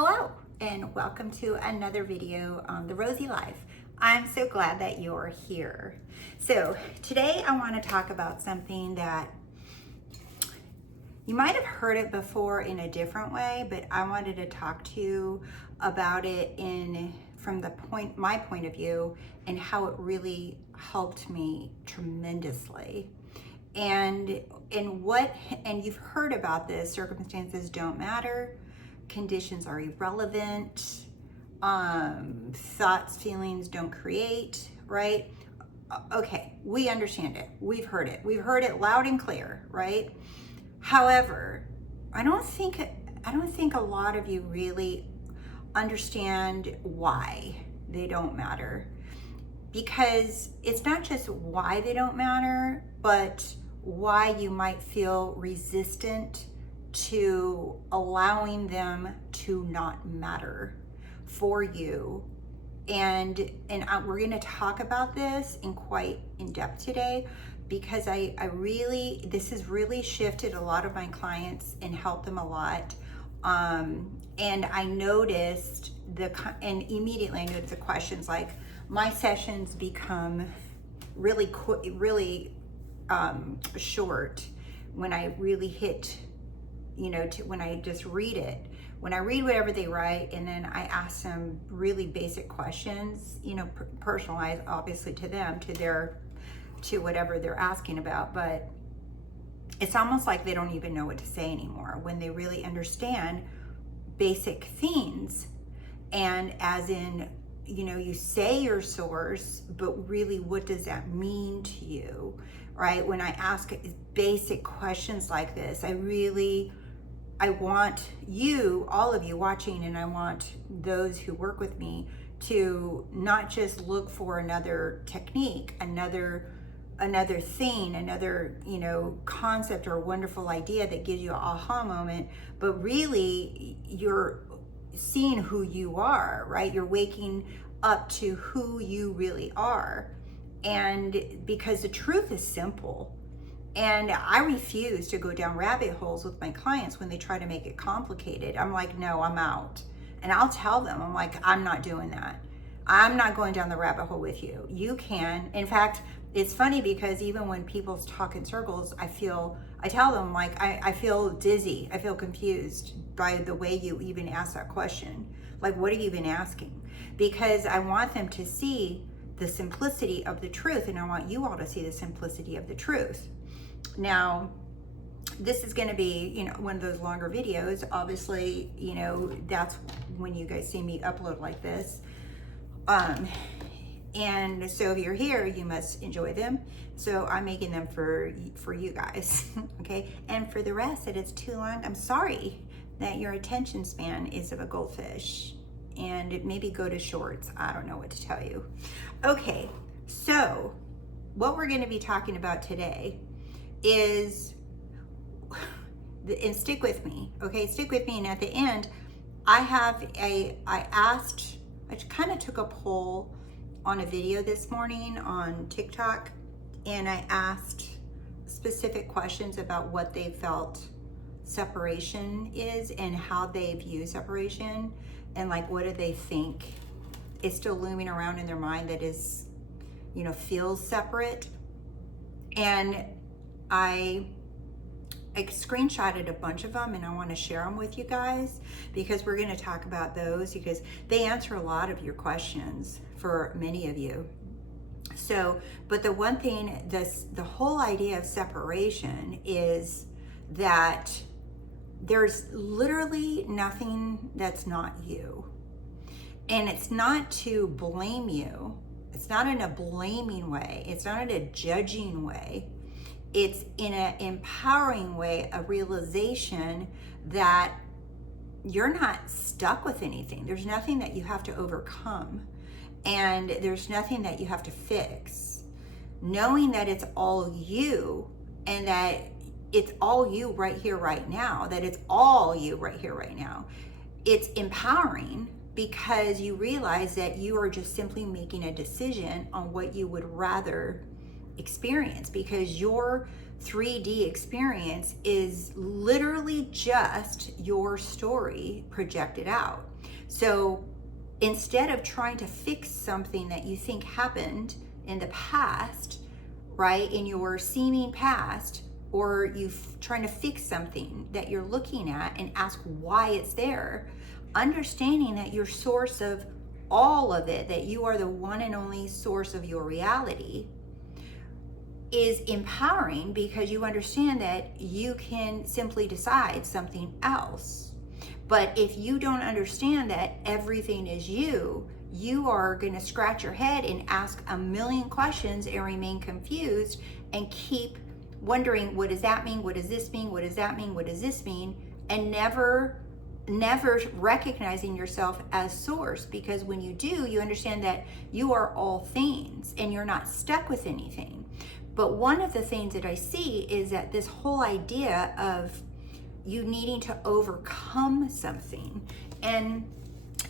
Hello and welcome to another video on The Rosey Life. I'm so glad that you're here. So today I want to talk about something that you might have heard it before in a different way, but I wanted to talk to you about it from my point of view and how it really helped me tremendously. And you've heard about this, circumstances don't matter, conditions are irrelevant, thoughts, feelings don't create, right? Okay, we understand it. We've heard it. We've heard it loud and clear, right? However, I don't think a lot of you really understand why they don't matter. Because it's not just why they don't matter, but why you might feel resistant to allowing them to not matter for you. And we're going to talk about this quite in depth today, because this has really shifted a lot of my clients and helped them a lot. And I noticed immediately I noticed the questions like, my sessions become really short when I really hit, when I just read it. When I read whatever they write, and then I ask them really basic questions, personalized obviously to them, to whatever they're asking about, but it's almost like they don't even know what to say anymore when they really understand basic things. And as in, you say your source, but really what does that mean to you, right? When I ask basic questions like this, I want you, all of you watching, and I want those who work with me to not just look for another technique, another thing, another, concept or wonderful idea that gives you an aha moment, but really you're seeing who you are, right? You're waking up to who you really are. And because the truth is simple, and I refuse to go down rabbit holes with my clients when they try to make it complicated. I'm like, no, I'm out. And I'll tell them, I'm like, I'm not doing that. I'm not going down the rabbit hole with you. You can. In fact, it's funny because even when people talk in circles, I tell them, like, I feel dizzy. I feel confused by the way you even ask that question. Like, what are you even asking? Because I want them to see the simplicity of the truth, and I want you all to see the simplicity of the truth. Now, this is going to be, one of those longer videos. Obviously, that's when you guys see me upload like this. And so if you're here, you must enjoy them. So I'm making them for you guys, okay? And for the rest that it's too long, I'm sorry that your attention span is of a goldfish, and it maybe go to shorts. I don't know what to tell you. Okay, so what we're going to be talking about today is, and stick with me, okay? Stick with me. And at the end, I kind of took a poll on a video this morning on TikTok, and I asked specific questions about what they felt separation is and how they view separation, and like, what do they think is still looming around in their mind that is, feels separate. And I screenshotted a bunch of them, and I want to share them with you guys, because we're going to talk about those, because they answer a lot of your questions for many of you. So, but the one thing, the whole idea of separation is that there's literally nothing that's not you. And it's not to blame you. It's not in a blaming way. It's not in a judging way. It's in an empowering way, a realization that you're not stuck with anything. There's nothing that you have to overcome, and there's nothing that you have to fix. Knowing that it's all you, and that it's all you right here, right now, that it's all you right here, right now. It's empowering, because you realize that you are just simply making a decision on what you would rather experience, because your 3D experience is literally just your story projected out. So instead of trying to fix something that you think happened in the past, right, in your seeming past, or you trying to fix something that you're looking at and ask why it's there, understanding that your source of all of it, that you are the one and only source of your reality, is empowering, because you understand that you can simply decide something else. But if you don't understand that everything is you, you are going to scratch your head and ask a million questions and remain confused and keep wondering, what does that mean? What does this mean? What does that mean? What does this mean? And never recognizing yourself as source, because when you do, you understand that you are all things and you're not stuck with anything. But one of the things that I see is that this whole idea of you needing to overcome something, and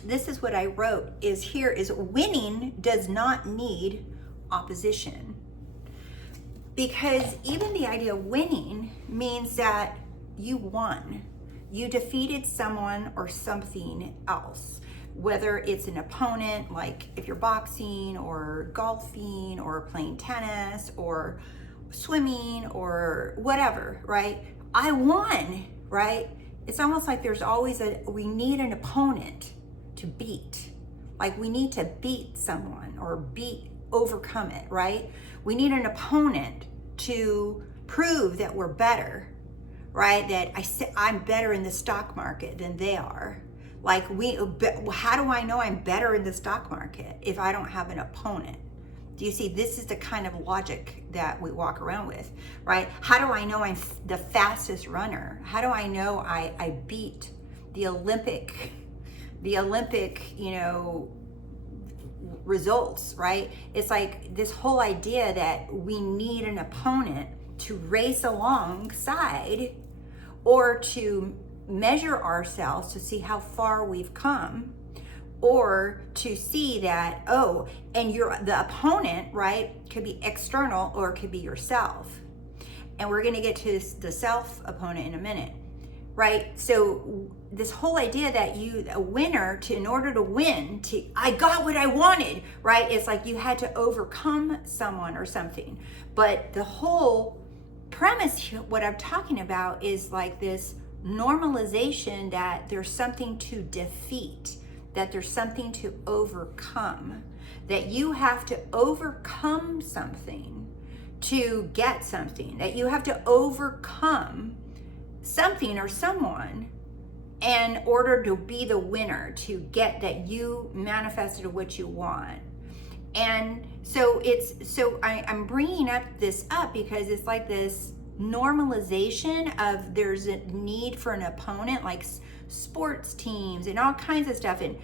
this is what I wrote, is here is winning does not need opposition. Because even the idea of winning means that you won. You defeated someone or something else, whether it's an opponent, like if you're boxing or golfing or playing tennis or swimming or whatever, right? I won, right? It's almost like there's always we need an opponent to beat. Like we need to beat someone or overcome it, right? We need an opponent to prove that we're better, right? That I'm better in the stock market than they are. Like how do I know I'm better in the stock market if I don't have an opponent? Do you see? This is the kind of logic that we walk around with, right? How do I know I'm the fastest runner? How do I know I beat the Olympic, results, right? It's like this whole idea that we need an opponent to race alongside, or to measure ourselves to see how far we've come, or to see that, and the opponent, right, could be external or it could be yourself. And we're going to get to the self opponent in a minute, right? So this whole idea that a winner, in order to win, I got what I wanted, right? It's like you had to overcome someone or something. But the whole premise here, what I'm talking about, is like this normalization that there's something to defeat, that there's something to overcome, that you have to overcome something to get something, that you have to overcome something or someone in order to be the winner, to get that you manifested what you want. And so I'm bringing this up because it's like this normalization of there's a need for an opponent, like sports teams and all kinds of stuff. And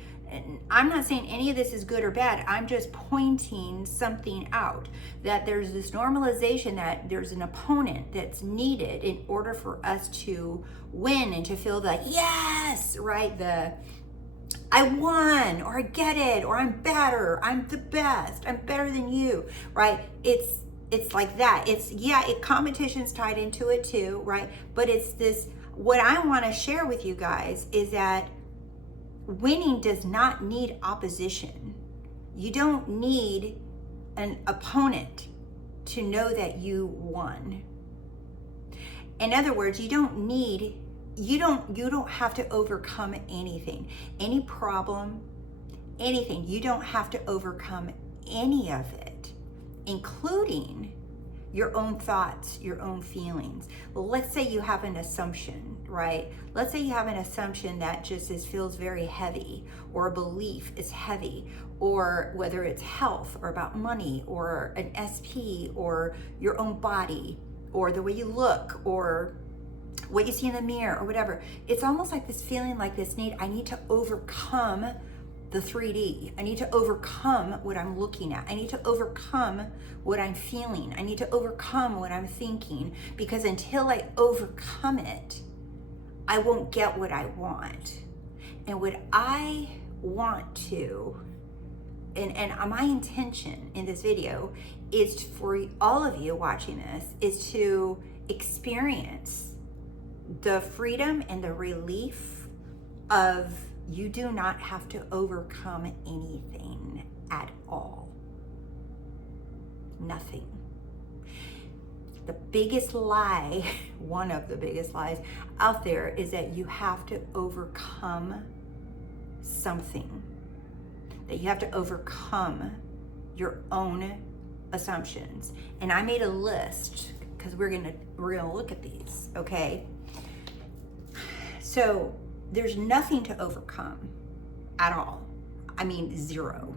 I'm not saying any of this is good or bad. I'm just pointing something out, that there's this normalization that there's an opponent that's needed in order for us to win and to feel the yes, right? I won, or I get it, or I'm better, I'm the best, I'm better than you, right? It's like that. Competition's tied into it too, right? But it's this, what I want to share with you guys is that winning does not need opposition. You don't need an opponent to know that you won. In other words, you don't have to overcome anything, any problem, anything. You don't have to overcome any of it, including your own thoughts, your own feelings. Well, let's say you have an assumption, right? Let's say you have an assumption that just feels very heavy, or a belief is heavy, or whether it's health or about money or an SP or your own body or the way you look or what you see in the mirror or whatever. It's almost like this feeling, like this need, I need to overcome the 3D. I need to overcome what I'm looking at. I need to overcome what I'm feeling. I need to overcome what I'm thinking, because until I overcome it, I won't get what I want. And what I want to, and my intention in this video is for all of you watching this, is to experience the freedom and the relief of you do not have to overcome anything at all. Nothing. The biggest lie, one of the biggest lies out there, is that you have to overcome something. That you have to overcome your own assumptions. And I made a list because we're gonna look at these, okay? So there's nothing to overcome at all. I mean, zero.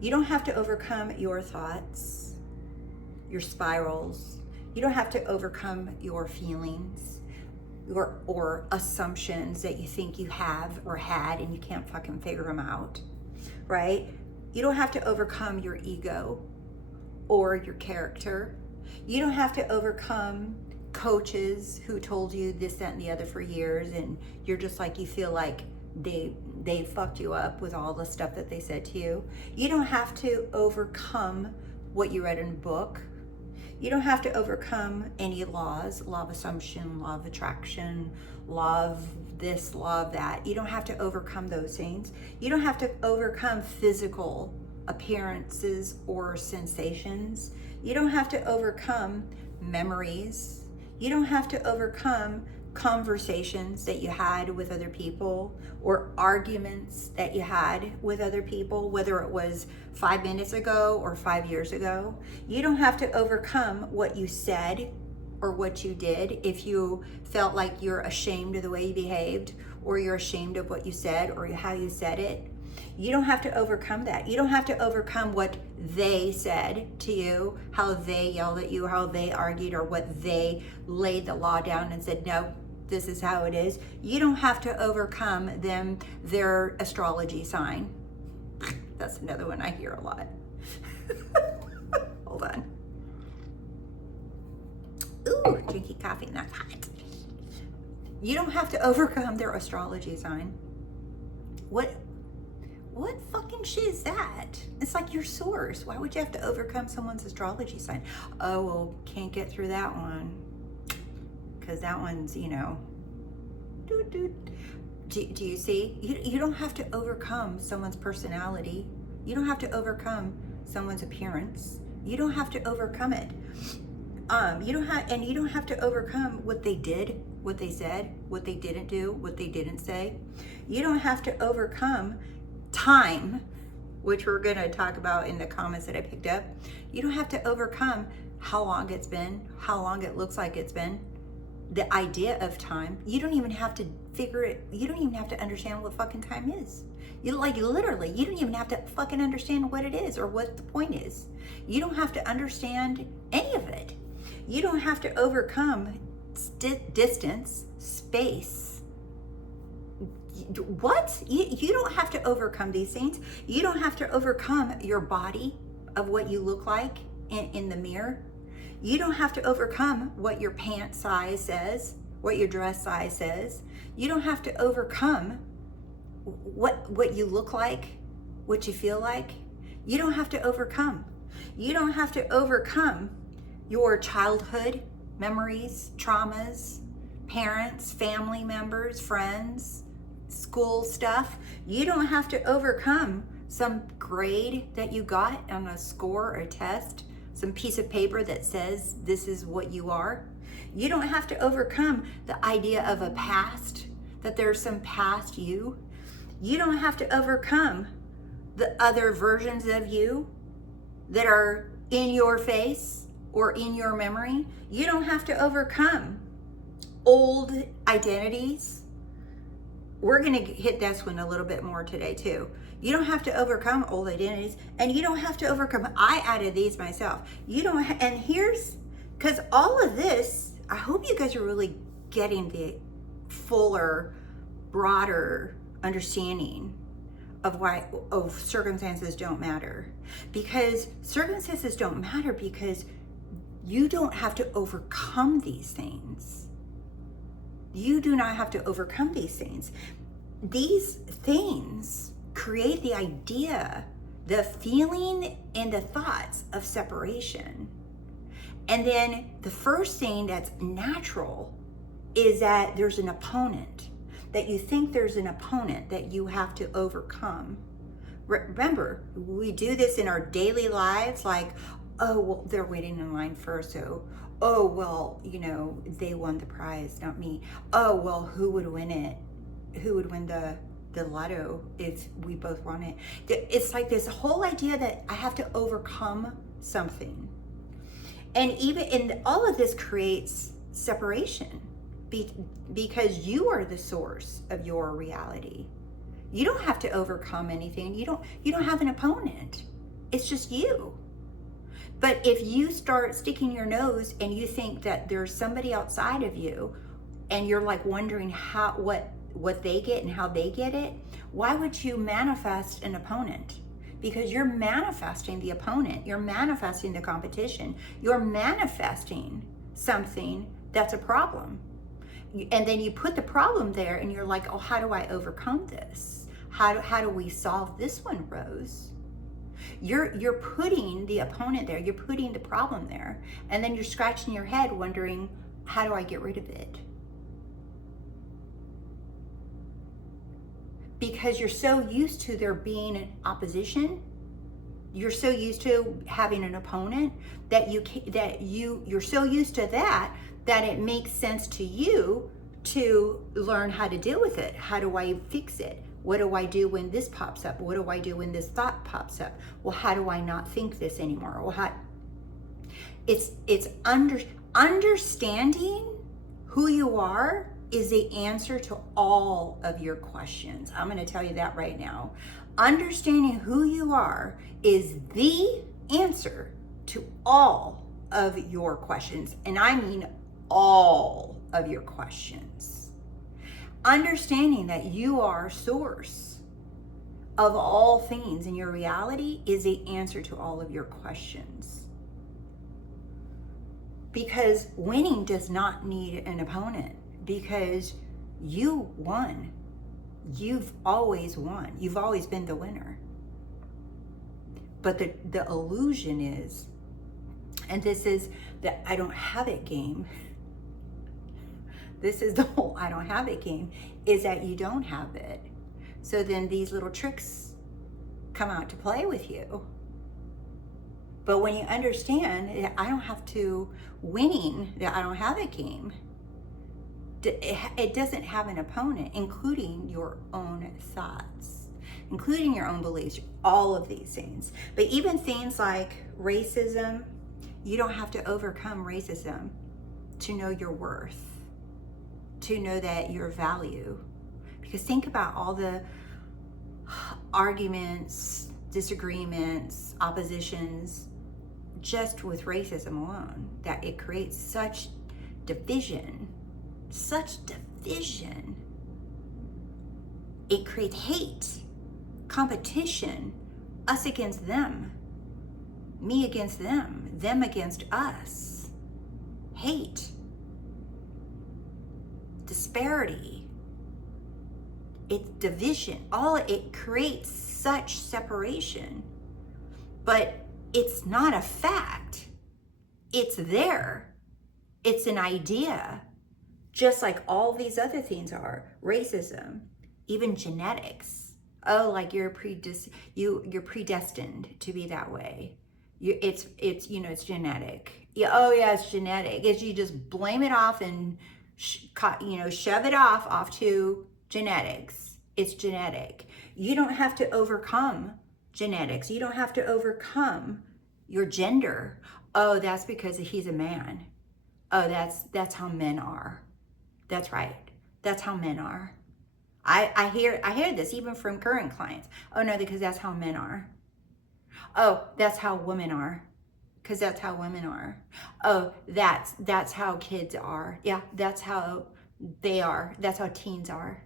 You don't have to overcome your thoughts, your spirals. You don't have to overcome your feelings, or assumptions that you think you have or had and you can't fucking figure them out, right? You don't have to overcome your ego or your character. You don't have to overcome coaches who told you this, that, and the other for years, and you're just like, you feel like they fucked you up with all the stuff that they said to you. You don't have to overcome what you read in a book. You don't have to overcome any laws, law of assumption, law of attraction, law of this, law of that. You don't have to overcome those things. You don't have to overcome physical appearances or sensations. You don't have to overcome memories. You don't have to overcome conversations that you had with other people or arguments that you had with other people, whether it was 5 minutes ago or 5 years ago. You don't have to overcome what you said or what you did if you felt like you're ashamed of the way you behaved, or you're ashamed of what you said or how you said it. You don't have to overcome that. You don't have to overcome what they said to you, how they yelled at you, how they argued, or what they laid the law down and said, no, this is how it is. You don't have to overcome their astrology sign. That's another one I hear a lot. Hold on. Ooh, drinking coffee, not hot. You don't have to overcome their astrology sign. What fucking shit is that? It's like your source. Why would you have to overcome someone's astrology sign? Oh, well, can't get through that one because that one's, do you see? You don't have to overcome someone's personality. You don't have to overcome someone's appearance. You don't have to overcome it. You don't have to overcome what they did, what they said, what they didn't do, what they didn't say. You don't have to overcome time, which we're going to talk about in the comments that I picked up. You don't have to overcome how long it's been, how long it looks like it's been, the idea of time. You don't even have to figure it. You don't even have to understand what fucking time is. You literally, you don't even have to fucking understand what it is or what the point is. You don't have to understand any of it. You don't have to overcome distance, space. What? You don't have to overcome these things. You don't have to overcome your body of what you look like in the mirror. You don't have to overcome what your pant size says, what your dress size says. You don't have to overcome what you look like, what you feel like. You don't have to overcome. You don't have to overcome your childhood memories, traumas, parents, family members, friends, school stuff. You don't have to overcome some grade that you got on a score or a test, some piece of paper that says this is what you are. You don't have to overcome the idea of a past, that there's some past you. You don't have to overcome the other versions of you that are in your face or in your memory. You don't have to overcome old identities. We're going to hit this one a little bit more today too. You don't have to overcome old identities, and you don't have to overcome, I added these myself. You don't, and here's, because all of this, I hope you guys are really getting the fuller, broader understanding of why circumstances don't matter. Because circumstances don't matter because you don't have to overcome these things. You do not have to overcome these things. These things create the idea, the feeling, and the thoughts of separation. And then the first thing that's natural is that there's an opponent, that you think there's an opponent that you have to overcome. Remember, we do this in our daily lives, like, oh, well, they're waiting in line first, so, oh, well, you know, they won the prize, not me. Oh, well, who would win it? Who would win the lotto if we both won it? It's like this whole idea that I have to overcome something. And all of this creates separation because you are the source of your reality. You don't have to overcome anything. You don't have an opponent. It's just you. But if you start sticking your nose and you think that there's somebody outside of you and you're like wondering what they get and how they get it, why would you manifest an opponent? Because you're manifesting the opponent. You're manifesting the competition. You're manifesting something that's a problem. And then you put the problem there and you're like, oh, how do I overcome this? How do we solve this one, Rose? You're putting the opponent there. You're putting the problem there. And then you're scratching your head wondering, how do I get rid of it? Because you're so used to there being an opposition, you're so used to having an opponent that you're so used to that it makes sense to you to learn how to deal with it. How do I fix it? What do I do when this pops up? What do I do when this thought pops up? Well, how do I not think this anymore? Well, understanding who you are is the answer to all of your questions. I'm going to tell you that right now. Understanding who you are is the answer to all of your questions. And I mean all of your questions. Understanding that you are source of all things in your reality is the answer to all of your questions. Because winning does not need an opponent. Because you won. You've always won. You've always been the winner. But the illusion is, and this is the I don't have it game. This is the whole I don't have it game, is that you don't have it. So then these little tricks come out to play with you. But when you understand that I don't have to winning, that I don't have it game, it doesn't have an opponent, including your own thoughts, including your own beliefs, all of these things. But even things like racism, you don't have to overcome racism to know your worth, to know that your value. Because think about all the arguments, disagreements, oppositions, just with racism alone, that it creates such division. It creates hate, competition, us against them, me against them against us, hate, disparity, it's division. It creates such separation, but it's not a fact. It's there. It's an idea. Just like all these other things are, racism, even genetics. Oh, like you're predestined to be that way. It's genetic. Yeah, oh yeah, it's genetic. It's you just blame it off and shove it off to genetics. It's genetic. You don't have to overcome genetics. You don't have to overcome your gender. Oh, that's because he's a man. Oh, that's how men are. That's right. That's how men are. I hear this even from current clients. Oh no, because that's how men are. Oh, that's how women are. Because that's how women are. Oh, that's how kids are. Yeah, that's how they are. That's how teens are.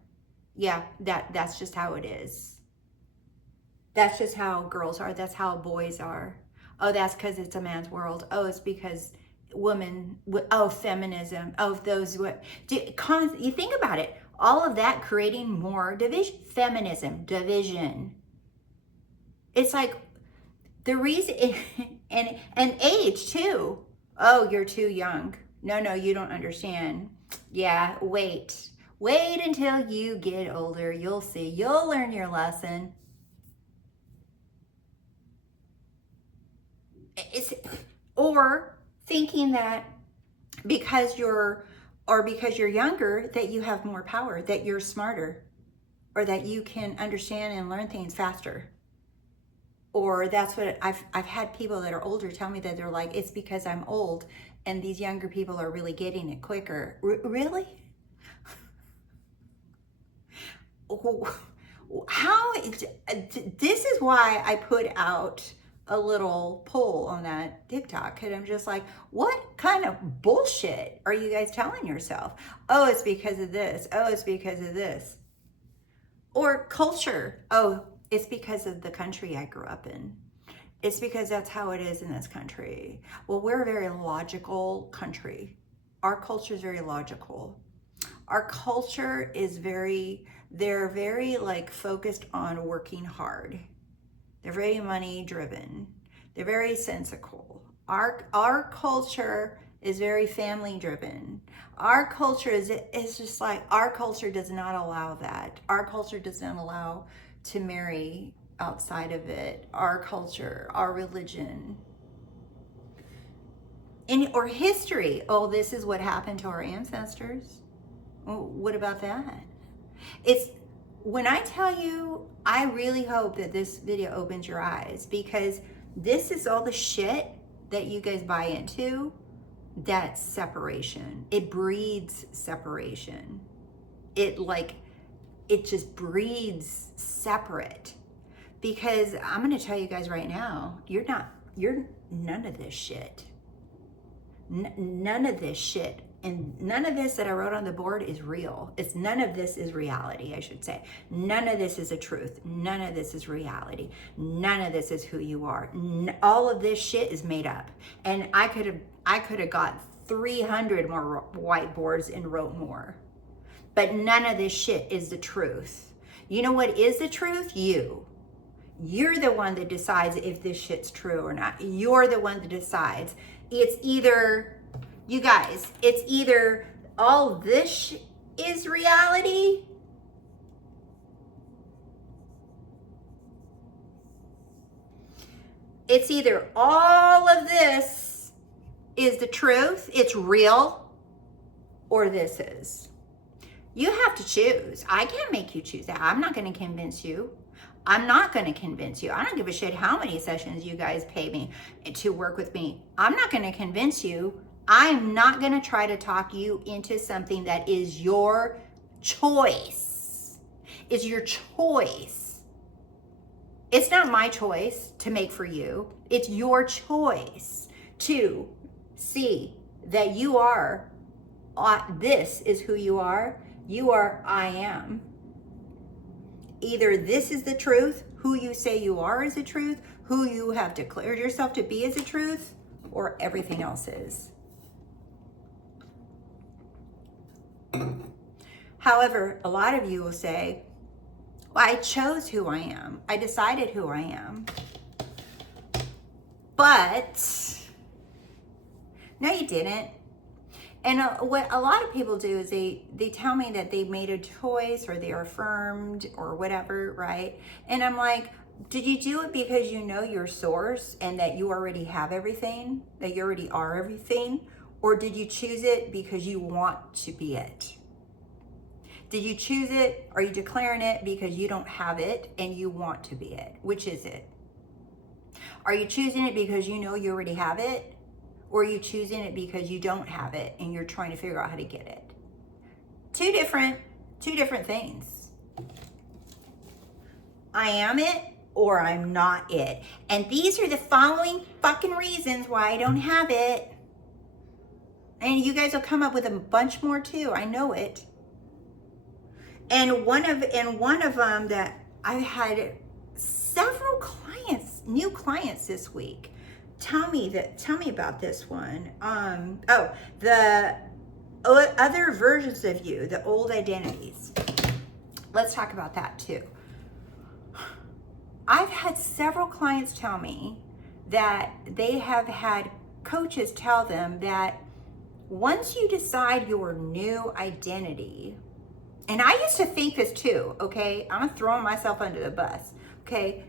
Yeah, that's just how it is. That's just how girls are. That's how boys are. Oh, that's because it's a man's world. Oh, it's because women, feminism, you think about it, all of that creating more division, feminism, division. It's like the reason, and age too. Oh, you're too young. No, you don't understand. Yeah, wait until you get older. You'll see. You'll learn your lesson. It's, or thinking that because you're younger, that you have more power, that you're smarter, or that you can understand and learn things faster. Or that's what I've had people that are older tell me, that they're like, it's because I'm old and these younger people are really getting it quicker. Really? How? This is why I put out a little poll on that TikTok, because I'm just like, what kind of bullshit are you guys telling yourself? Oh, it's because of this. Oh, it's because of this. Or culture. Oh, it's because of the country I grew up in. It's because that's how it is in this country. Well, we're a very logical country. Our culture is very logical. Our culture is they're very like focused on working hard. They're very money driven. They're very sensical. Our culture is very family driven. Our culture is just like, our culture does not allow that. Our culture does not allow to marry outside of it. Our culture, our religion, or history. Oh, this is what happened to our ancestors. Well, what about that? It's, when I tell you, I really hope that this video opens your eyes, because this is all the shit that you guys buy into. That's separation. It breeds separation. It just breeds separate. Because I'm going to tell you guys right now, you're none of this shit. None of this shit. And none of this that I wrote on the board is real. None of this is reality, I should say. None of this is a truth. None of this is reality. None of this is who you are. All of this shit is made up. And I could have got 300 more whiteboards and wrote more. But none of this shit is the truth. You know what is the truth? You're the one that decides if this shit's true or not. You're the one that decides. It's either, you guys, it's either all this is reality, it's either all of this is the truth, it's real, or this is. You have to choose. I can't make you choose that. I'm not going to convince you. I'm not going to convince you. I don't give a shit how many sessions you guys pay me to work with me. I'm not going to convince you. I'm not going to try to talk you into something that is your choice. It's your choice. It's not my choice to make for you. It's your choice to see that you are, this is who you are. You are, I am. Either this is the truth, who you say you are is the truth, who you have declared yourself to be is the truth, or everything else is. However, a lot of you will say, well, I chose who I am. I decided who I am. But, no, you didn't. And what a lot of people do is they tell me that they made a choice, or they are affirmed, or whatever, right? And I'm like, did you do it because you know your source and that you already have everything, that you already are everything? Or did you choose it because you want to be it? Did you choose it? Are you declaring it because you don't have it and you want to be it? Which is it? Are you choosing it because you know you already have it? Or are you choosing it because you don't have it and you're trying to figure out how to get it? Two different things. I am it, or I'm not it. And these are the following fucking reasons why I don't have it. And you guys will come up with a bunch more too. I know it. And one of them that I've had several clients, new clients this week. Tell me about this one. The other versions of you, the old identities. Let's talk about that too. I've had several clients tell me that they have had coaches tell them that once you decide your new identity, and I used to think this too, okay? I'm throwing myself under the bus, okay?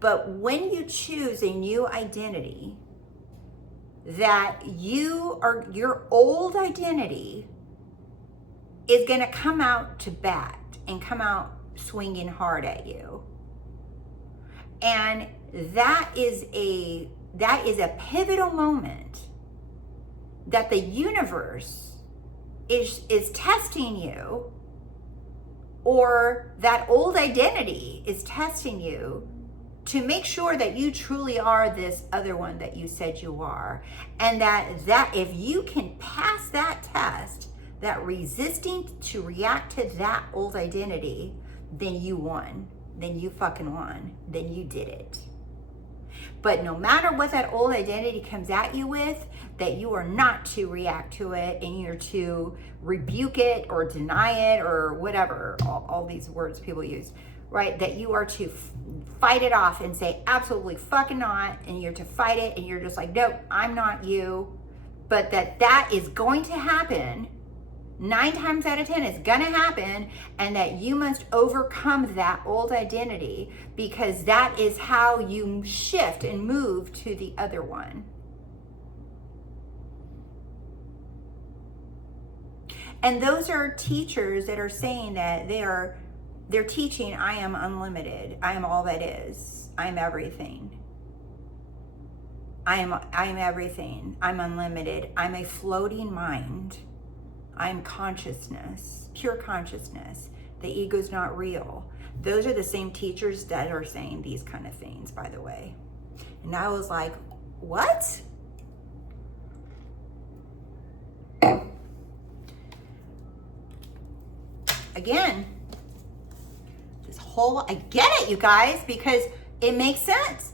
But when you choose a new identity, that your old identity is going to come out to bat and come out swinging hard at you. And that is a pivotal moment that the universe is testing you, or that old identity is testing you to make sure that you truly are this other one that you said you are. And that if you can pass that test, that resisting to react to that old identity, then you won. Then you fucking won. Then you did it. But no matter what that old identity comes at you with, that you are not to react to it, and you're to rebuke it or deny it or whatever, all these words people use, right? That you are to fight it off and say, absolutely fucking not, and you're to fight it, and you're just like, nope, I'm not you. But that is going to happen. 9 times out of 10, it's gonna happen, and that you must overcome that old identity, because that is how you shift and move to the other one. And those are teachers that are saying that they're teaching, I am unlimited. I am all that is. I am everything. I am everything. I'm unlimited. I'm a floating mind. I'm consciousness, pure consciousness. The ego's not real. Those are the same teachers that are saying these kind of things, by the way. And I was like, what? Again, I get it, you guys, because it makes sense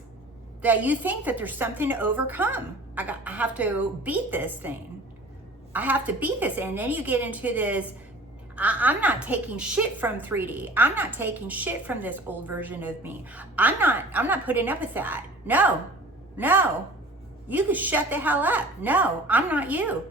that you think that there's something to overcome. I have to beat this thing. I have to beat this. And then you get into this, I'm not taking shit from 3D. I'm not taking shit from this old version of me. I'm not putting up with that. No. You can shut the hell up. No, I'm not you.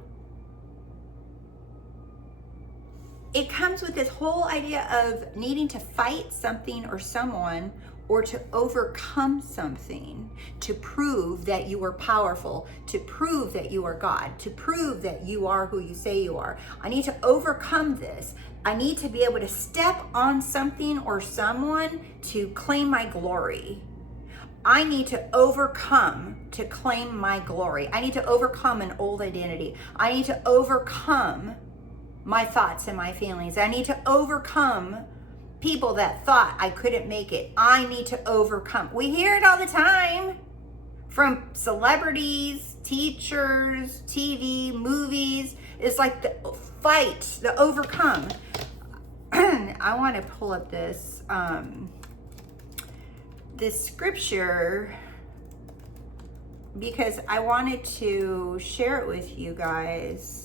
It comes with this whole idea of needing to fight something or someone, or to overcome something, to prove that you are powerful, to prove that you are God, to prove that you are who you say you are. I need to overcome this. I need to be able to step on something or someone to claim my glory. I need to overcome to claim my glory. I need to overcome an old identity. I need to overcome my thoughts and my feelings. I need to overcome people that thought I couldn't make it. I need to overcome. We hear it all the time from celebrities, teachers, TV, movies. It's like the fight, the overcome. I want to pull up this scripture because I wanted to share it with you guys.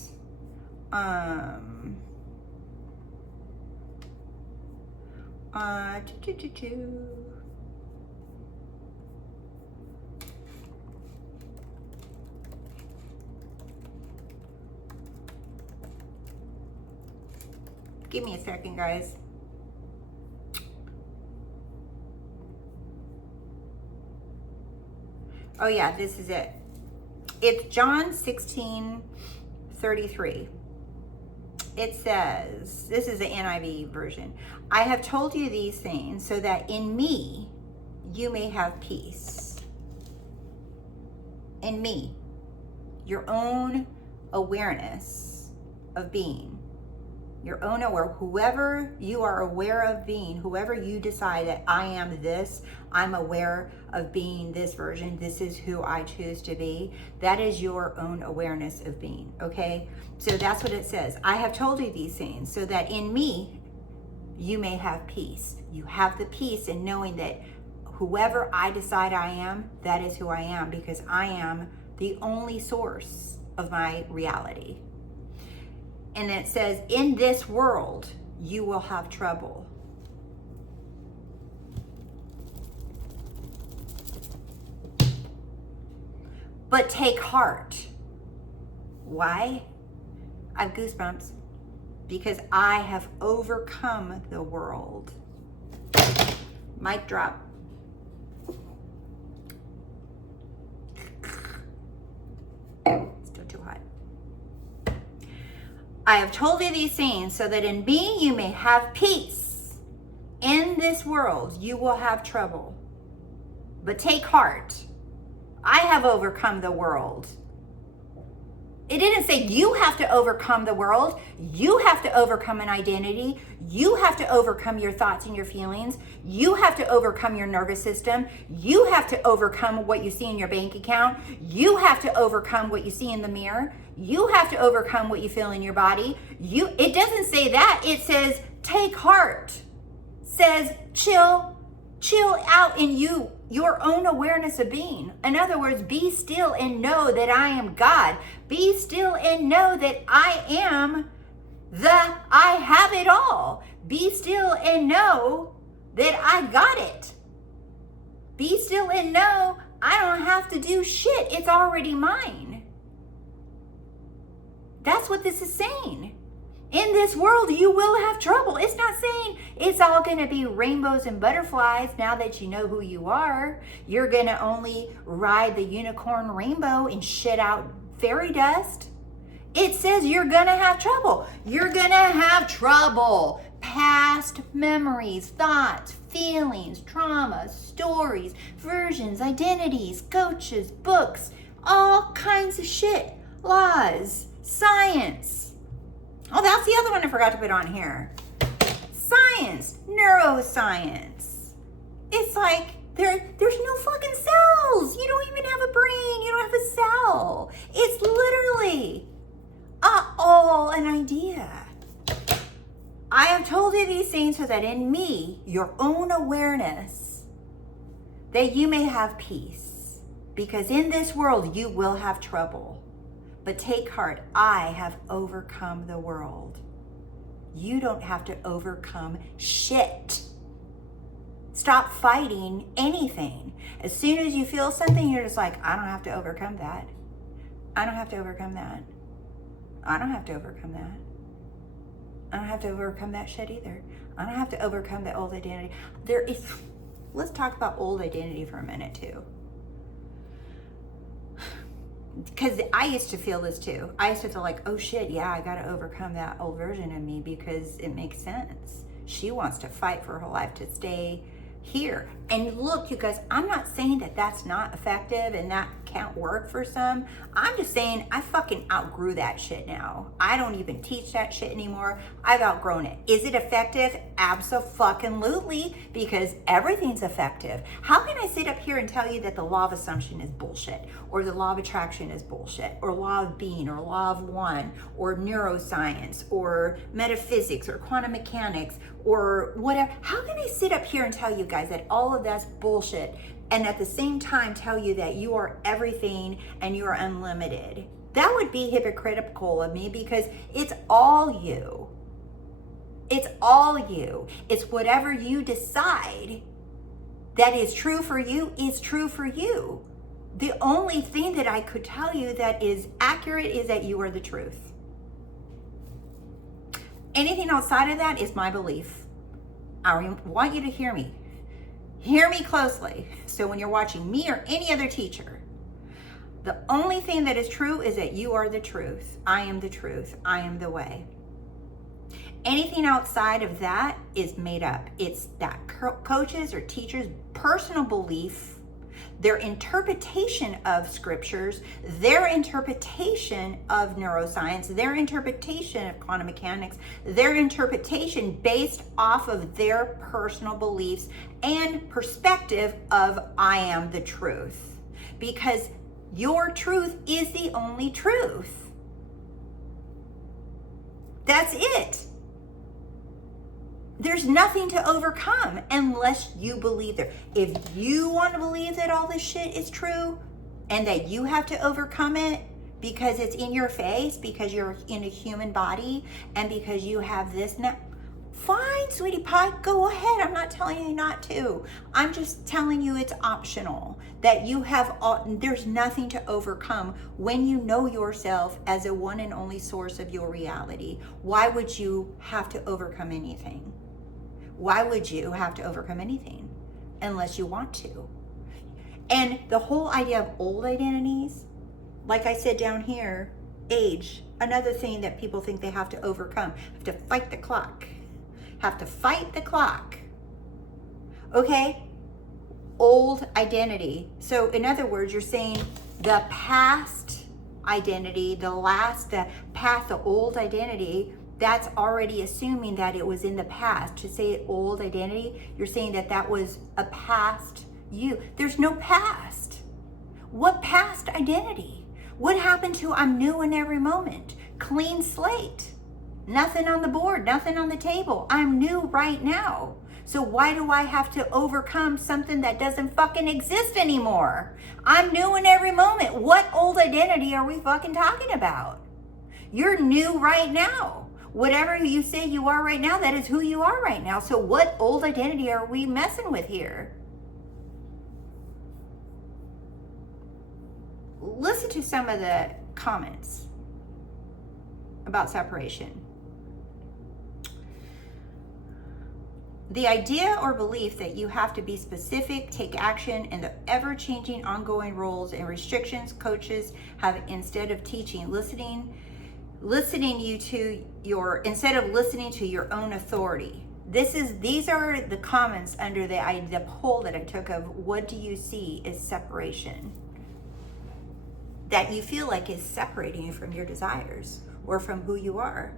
Give me a second, guys. Oh yeah, this is it. It's John 16:33. It says, this is the NIV version, I have told you these things so that in me you may have peace. In me, your own awareness of being. Your own aware, whoever you are aware of being, whoever you decide that I am this, I'm aware of being this version, this is who I choose to be, that is your own awareness of being, okay? So that's what it says. I have told you these things so that in me, you may have peace. You have the peace in knowing that whoever I decide I am, that is who I am, because I am the only source of my reality. And it says, in this world, you will have trouble. but take heart. Why? I have goosebumps because I have overcome the world. Mic drop. Still too hot. I have told you these things so that in me you may have peace. In this world you will have trouble, but take heart. I have overcome the world. It didn't say you have to overcome the world. You have to overcome an identity. You have to overcome your thoughts and your feelings. You have to overcome your nervous system. You have to overcome what you see in your bank account. You have to overcome what you see in the mirror. You have to overcome what you feel in your body. It doesn't say that. It says take heart. It says chill out in your own awareness of being. In other words, be still and know that I am God. Be still and know that I am I have it all. Be still and know that I got it. Be still and know I don't have to do shit. It's already mine. That's what this is saying. In this world, you will have trouble. It's not saying it's all going to be rainbows and butterflies now that you know who you are. You're going to only ride the unicorn rainbow and shit out fairy dust. It says you're going to have trouble. You're going to have trouble. Past memories, thoughts, feelings, trauma, stories, versions, identities, coaches, books, all kinds of shit. Laws, science. Oh, that's the other one I forgot to put on here. Science, neuroscience. It's like there's no fucking cells. You don't even have a brain. You don't have a cell. It's literally all an idea. I have told you these things so that in me, your own awareness, that you may have peace. Because in this world, you will have trouble. But take heart, I have overcome the world. You don't have to overcome shit. Stop fighting anything. As soon as you feel something, you're just like, I don't have to overcome that. I don't have to overcome that. I don't have to overcome that. I don't have to overcome that shit either. I don't have to overcome that old identity. Let's talk about old identity for a minute too. Because I used to feel this too. I used to feel like, oh shit, yeah, I got to overcome that old version of me because it makes sense. She wants to fight for her life to stay here. And look, you guys, I'm not saying that that's not effective and that can't work for some. I'm just saying I fucking outgrew that shit now. I don't even teach that shit anymore. I've outgrown it. Is it effective? Abso-fucking-lutely, because everything's effective. How can I sit up here and tell you that the law of assumption is bullshit, or the law of attraction is bullshit, or law of being, or law of one, or neuroscience, or metaphysics, or quantum mechanics, or whatever? How can I sit up here and tell you guys that all of that's bullshit and at the same time tell you that you are everything and you are unlimited? That would be hypocritical of me because it's all you. It's all you. It's whatever you decide that is true for you is true for you. The only thing that I could tell you that is accurate is that you are the truth. Anything outside of that is my belief. I want you to hear me. Hear me closely. So when you're watching me or any other teacher, the only thing that is true is that you are the truth. I am the truth. I am the way. Anything outside of that is made up. It's that coaches or teachers' personal belief, their interpretation of scriptures, their interpretation of neuroscience, their interpretation of quantum mechanics, their interpretation based off of their personal beliefs and perspective of I am the truth. Because your truth is the only truth. That's it. There's nothing to overcome unless you believe there. If you want to believe that all this shit is true and that you have to overcome it because it's in your face, because you're in a human body, and because you have this now, Fine, sweetie pie, go ahead. I'm not telling you not to. I'm just telling you it's optional. That you have, there's nothing to overcome when you know yourself as a one and only source of your reality. Why would you have to overcome anything? Why would you have to overcome anything unless you want to? And the whole idea of old identities, like I said down here, age, another thing that people think they have to overcome, have to fight the clock. Have to fight the clock. Okay? Old identity. So in other words, you're saying the past identity, the past, the old identity, that's already assuming that it was in the past. To say old identity, you're saying that that was a past you. There's no past. What past identity? What happened to I'm new in every moment? Clean slate. Nothing on the board, nothing on the table. I'm new right now. So why do I have to overcome something that doesn't fucking exist anymore? I'm new in every moment. What old identity are we fucking talking about? You're new right now. Whatever you say you are right now, that is who you are right now. So what old identity are we messing with here? Listen to some of the comments about separation. The idea or belief that you have to be specific, take action, and the ever-changing ongoing roles and restrictions coaches have instead of teaching, instead of listening to your own authority. These are the comments under the poll that I took of what do you see as separation? That you feel like is separating you from your desires or from who you are.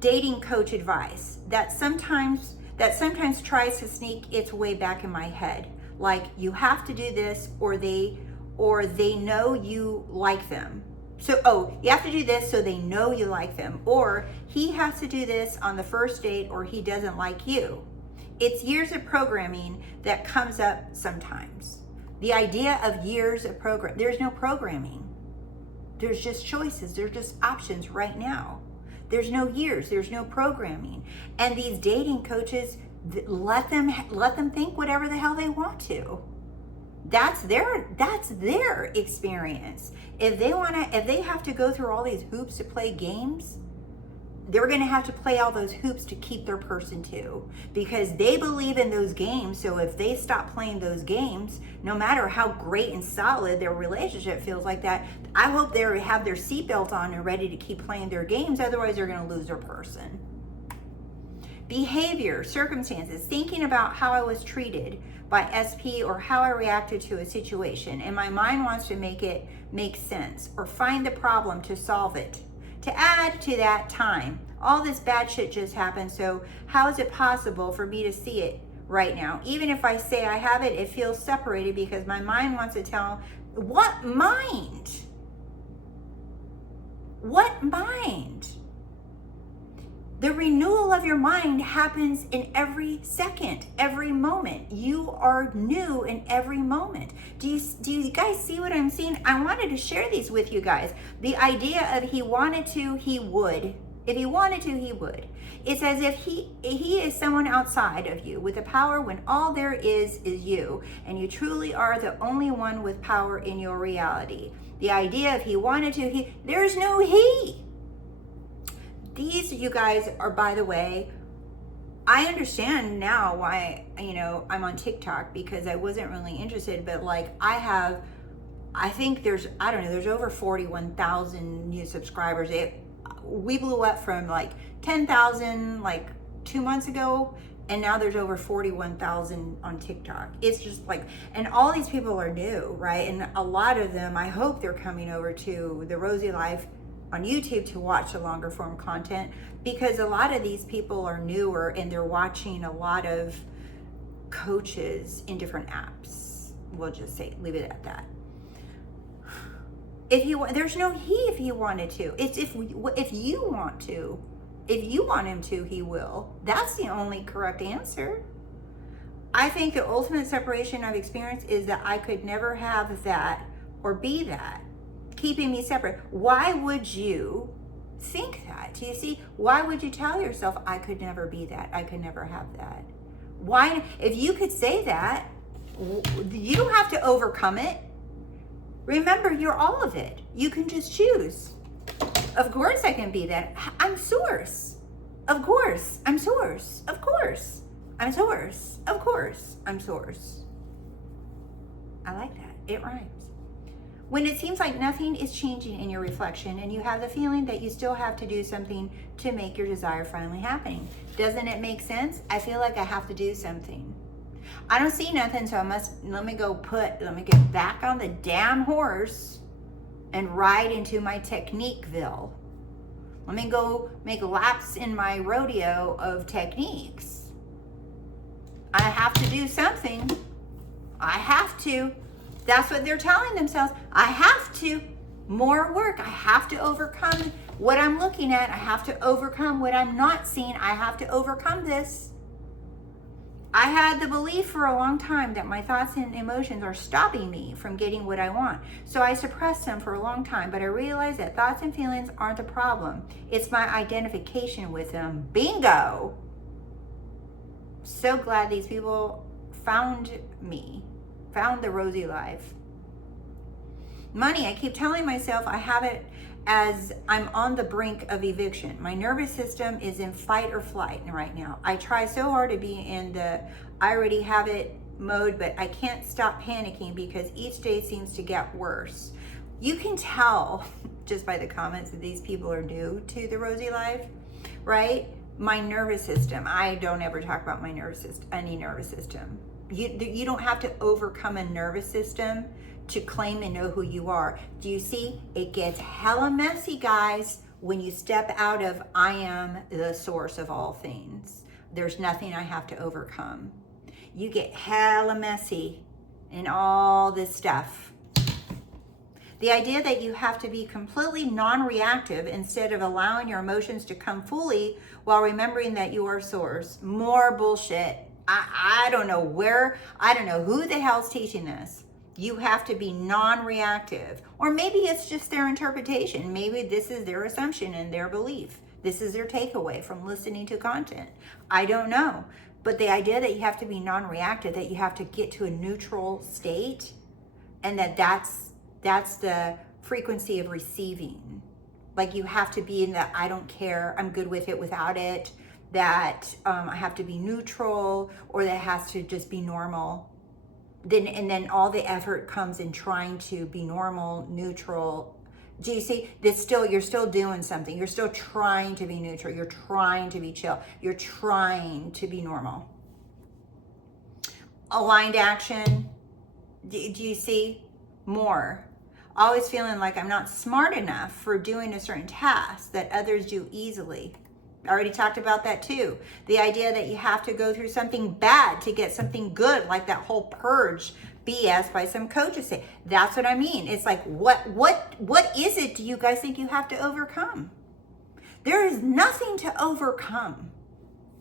Dating coach advice that sometimes tries to sneak its way back in my head, like you have to do this or they know you like them. So you have to do this so they know you like them, or he has to do this on the first date or he doesn't like you. It's years of programming that comes up sometimes. The idea of years of program, there's no programming. There's just choices, there's just options right now. There's no years, there's no programming. And these dating coaches, let them think whatever the hell they want to. That's their experience. If they have to go through all these hoops to play games, they're going to have to play all those hoops to keep their person too, because they believe in those games. So if they stop playing those games, no matter how great and solid their relationship feels like that, I hope they have their seatbelt on and ready to keep playing their games. Otherwise, they're going to lose their person. Behavior, circumstances, thinking about how I was treated by SP or how I reacted to a situation, and my mind wants to make it make sense or find the problem to solve it. To add to that, time. All this bad shit just happened, so how is it possible for me to see it right now? Even if I say I have it, it feels separated because my mind wants to tell, what mind? What mind? The renewal of your mind happens in every second, every moment. You are new in every moment. Do you guys see what I'm seeing? I wanted to share these with you guys. The idea of he wanted to, he would. If he wanted to, he would. It's as if he is someone outside of you with the power when all there is you, and you truly are the only one with power in your reality. The idea of he wanted to, there's no he. These, you guys, are, by the way, I understand now why, I'm on TikTok, because I wasn't really interested, but I think there's over 41,000 new subscribers. We blew up from 10,000 2 months ago, and now there's over 41,000 on TikTok. It's just and all these people are new, right? And a lot of them, I hope they're coming over to TheRoseyLife on YouTube to watch the longer form content, because a lot of these people are newer and they're watching a lot of coaches in different apps. We'll just leave it at that. There's no he if he wanted to. It's if you want to. If you want him to, he will. That's the only correct answer. I think the ultimate separation I've experienced is that I could never have that or be that, keeping me separate. Why would you Think that. Do you see? Why would you tell yourself, I could never be that? I could never have that? Why? If you could say that, you don't have to overcome it. Remember, you're all of it. You can just choose. Of course I can be that. I'm source. Of course I'm source. Of course I'm source. Of course I'm source. I like that. It rhymes. When it seems like nothing is changing in your reflection and you have the feeling that you still have to do something to make your desire finally happening. Doesn't it make sense? I feel like I have to do something. I don't see nothing, so let me get back on the damn horse and ride into my Techniqueville. Let me go make laps in my rodeo of techniques. I have to do something. I have to. That's what they're telling themselves. I have to. More work. I have to overcome what I'm looking at. I have to overcome what I'm not seeing. I have to overcome this. I had the belief for a long time that my thoughts and emotions are stopping me from getting what I want. So I suppressed them for a long time, but I realized that thoughts and feelings aren't the problem. It's my identification with them. Bingo! So glad these people found me, found the Rosey life. Money, I keep telling myself I have it as I'm on the brink of eviction. My nervous system is in fight or flight right now. I try so hard to be in the I already have it mode, but I can't stop panicking because each day seems to get worse. You can tell just by the comments that these people are new to the Rosey life, right? My nervous system. I don't ever talk about my nervous system, any nervous system. You don't have to overcome a nervous system to claim and know who you are. Do you see? It gets hella messy, guys, when you step out of I am the source of all things. There's nothing I have to overcome. You get hella messy in all this stuff. The idea that you have to be completely non-reactive instead of allowing your emotions to come fully while remembering that you are source. More bullshit. I don't know who the hell's teaching this. You have to be non-reactive. Or maybe it's just their interpretation. Maybe this is their assumption and their belief. This is their takeaway from listening to content. I don't know. But the idea that you have to be non-reactive, that you have to get to a neutral state, and that's the frequency of receiving. Like you have to be in that I don't care, I'm good with it without it, that I have to be neutral, or that has to just be normal. Then all the effort comes in trying to be normal, neutral. Do you see? You're still doing something. You're still trying to be neutral. You're trying to be chill. You're trying to be normal. Aligned action. Do you see? More. Always feeling like I'm not smart enough for doing a certain task that others do easily. I already talked about that too. The idea that you have to go through something bad to get something good, like that whole purge BS by some coaches say. That's what I mean. It's like, what is it do you guys think you have to overcome? There is nothing to overcome.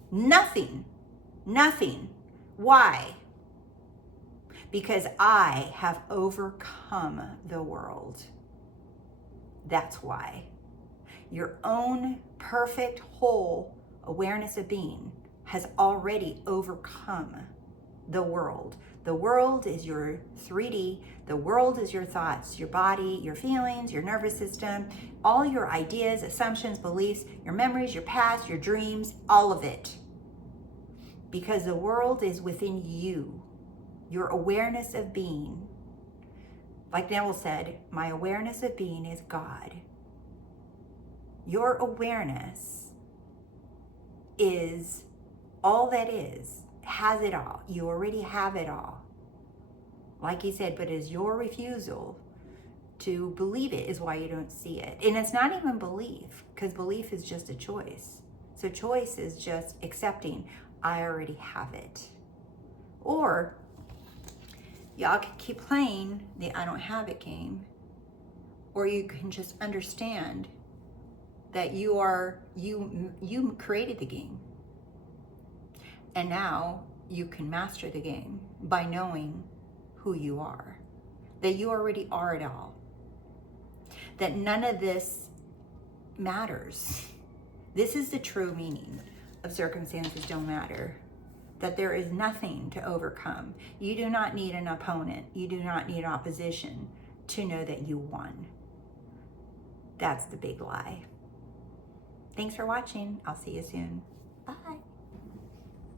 Nothing. Why? Because I have overcome the world. That's why. Your own perfect whole awareness of being has already overcome the world. The world is your 3D. The world is your thoughts, your body, your feelings, your nervous system, all your ideas, assumptions, beliefs, your memories, your past, your dreams, all of it. Because the world is within you. Your awareness of being. Like Neville said, my awareness of being is God. Your awareness is all that is, has it all. You already have it all. Like he said, but it's your refusal to believe it is why you don't see it. And it's not even belief, because belief is just a choice. So choice is just accepting, I already have it. Or y'all can keep playing the I don't have it game, or you can just understand that you created the game, and now you can master the game by knowing who you are, that you already are it all, that none of this matters. This is the true meaning of circumstances don't matter. That there is nothing to overcome. You do not need an opponent. You do not need opposition to know that you won. That's the big lie. Thanks for watching. I'll see you soon. Bye.